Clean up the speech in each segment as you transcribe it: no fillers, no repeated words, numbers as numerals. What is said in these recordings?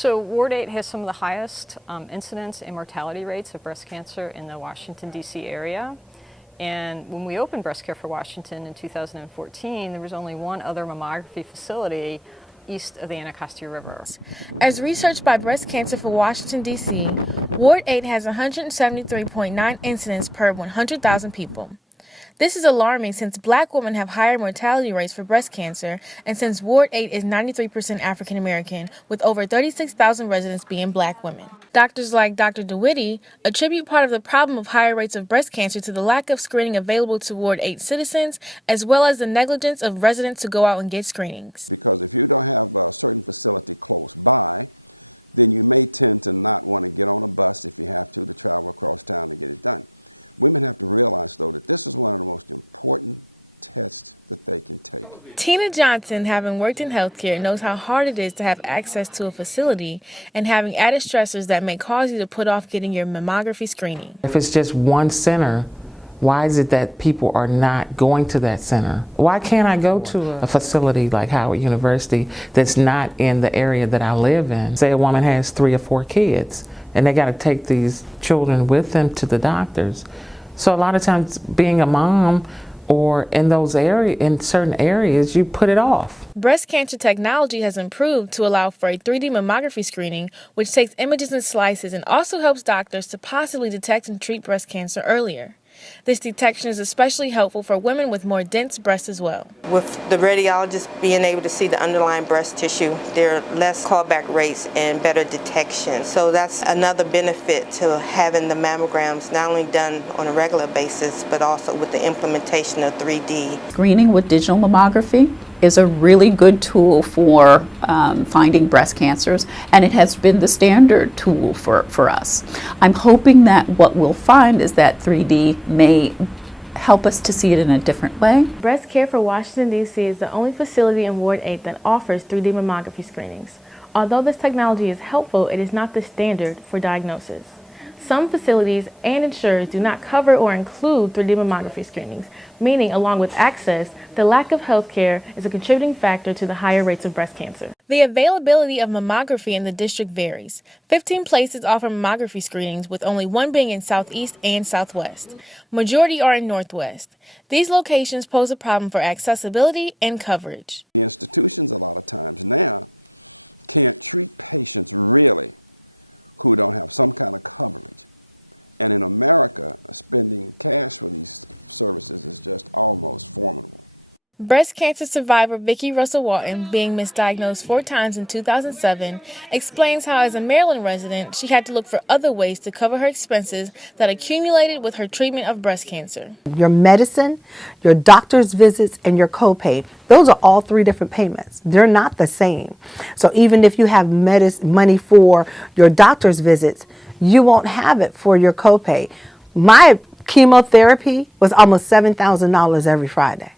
So Ward 8 has some of the highest incidence and mortality rates of breast cancer in the Washington D.C. area. And when we opened Breast Care for Washington in 2014, there was only one other mammography facility east of the Anacostia River. As researched by Breast Cancer for Washington, D.C., Ward 8 has 173.9 incidents per 100,000 people. This is alarming since Black women have higher mortality rates for breast cancer and since Ward 8 is 93% African American, with over 36,000 residents being Black women. Doctors like Dr. DeWitty attribute part of the problem of higher rates of breast cancer to the lack of screening available to Ward 8 citizens, as well as the negligence of residents to go out and get screenings. Tina Johnson, having worked in healthcare, knows how hard it is to have access to a facility and having added stressors that may cause you to put off getting your mammography screening. If it's just one center, why is it that people are not going to that center? Why can't I go to a facility like Howard University that's not in the area that I live in? Say a woman has 3 or 4 kids and they got to take these children with them to the doctors. So a lot of times being a mom or in those areas, in certain areas, you put it off. Breast cancer technology has improved to allow for a 3D mammography screening, which takes images and slices and also helps doctors to possibly detect and treat breast cancer earlier. This detection is especially helpful for women with more dense breasts as well. With the radiologist being able to see the underlying breast tissue, there are less callback rates and better detection. So that's another benefit to having the mammograms not only done on a regular basis, but also with the implementation of 3D. Screening with digital mammography is a really good tool for finding breast cancers, and it has been the standard tool for us. I'm hoping that what we'll find is that 3D may help us to see it in a different way. Breast Care for Washington, D.C. is the only facility in Ward 8 that offers 3D mammography screenings. Although this technology is helpful, it is not the standard for diagnosis. Some facilities and insurers do not cover or include 3D mammography screenings, meaning along with access, the lack of health care is a contributing factor to the higher rates of breast cancer. The availability of mammography in the district varies. 15 places offer mammography screenings, with only 1 being in Southeast and Southwest. Majority are in Northwest. These locations pose a problem for accessibility and coverage. Breast cancer survivor Vicki Russell Walton, being misdiagnosed 4 times in 2007, explains how as a Maryland resident, she had to look for other ways to cover her expenses that accumulated with her treatment of breast cancer. Your medicine, your doctor's visits, and your copay, those are all 3 different payments. They're not the same. So even if you have money for your doctor's visits, you won't have it for your copay. My chemotherapy was almost $7,000 every Friday.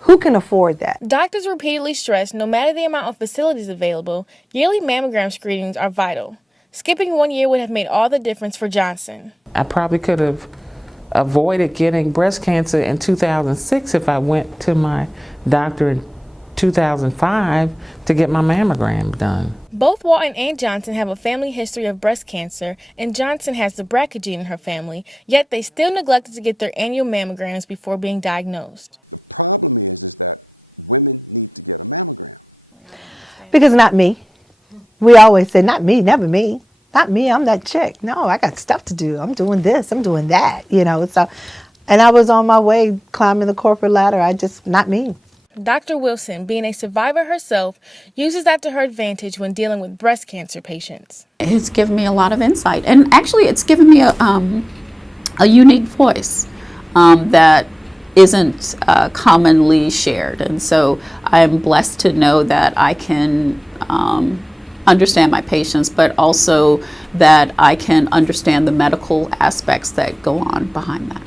Who can afford that? Doctors repeatedly stress no matter the amount of facilities available, yearly mammogram screenings are vital. Skipping 1 year would have made all the difference for Johnson. I probably could have avoided getting breast cancer in 2006 if I went to my doctor in 2005 to get my mammogram done. Both Walton and Johnson have a family history of breast cancer, and Johnson has the BRCA gene in her family, yet they still neglected to get their annual mammograms before being diagnosed. Because not me. We always say, not me, never me. Not me, I'm that chick. No, I got stuff to do. I'm doing this, I'm doing that, So, and I was on my way climbing the corporate ladder. Not me. Dr. Wilson, being a survivor herself, uses that to her advantage when dealing with breast cancer patients. It's given me a lot of insight, and actually it's given me a unique voice that isn't commonly shared, and so I'm blessed to know that I can understand my patients, but also that I can understand the medical aspects that go on behind that.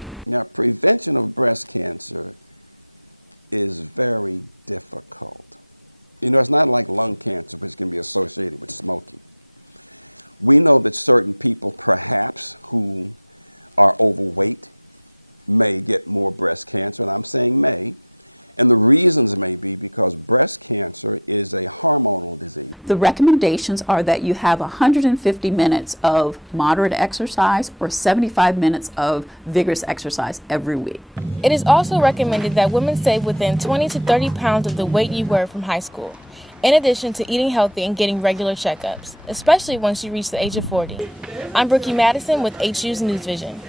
The recommendations are that you have 150 minutes of moderate exercise or 75 minutes of vigorous exercise every week. It is also recommended that women stay within 20 to 30 pounds of the weight you were from high school, in addition to eating healthy and getting regular checkups, especially once you reach the age of 40. I'm Brookie Madison with HU's NewsVision.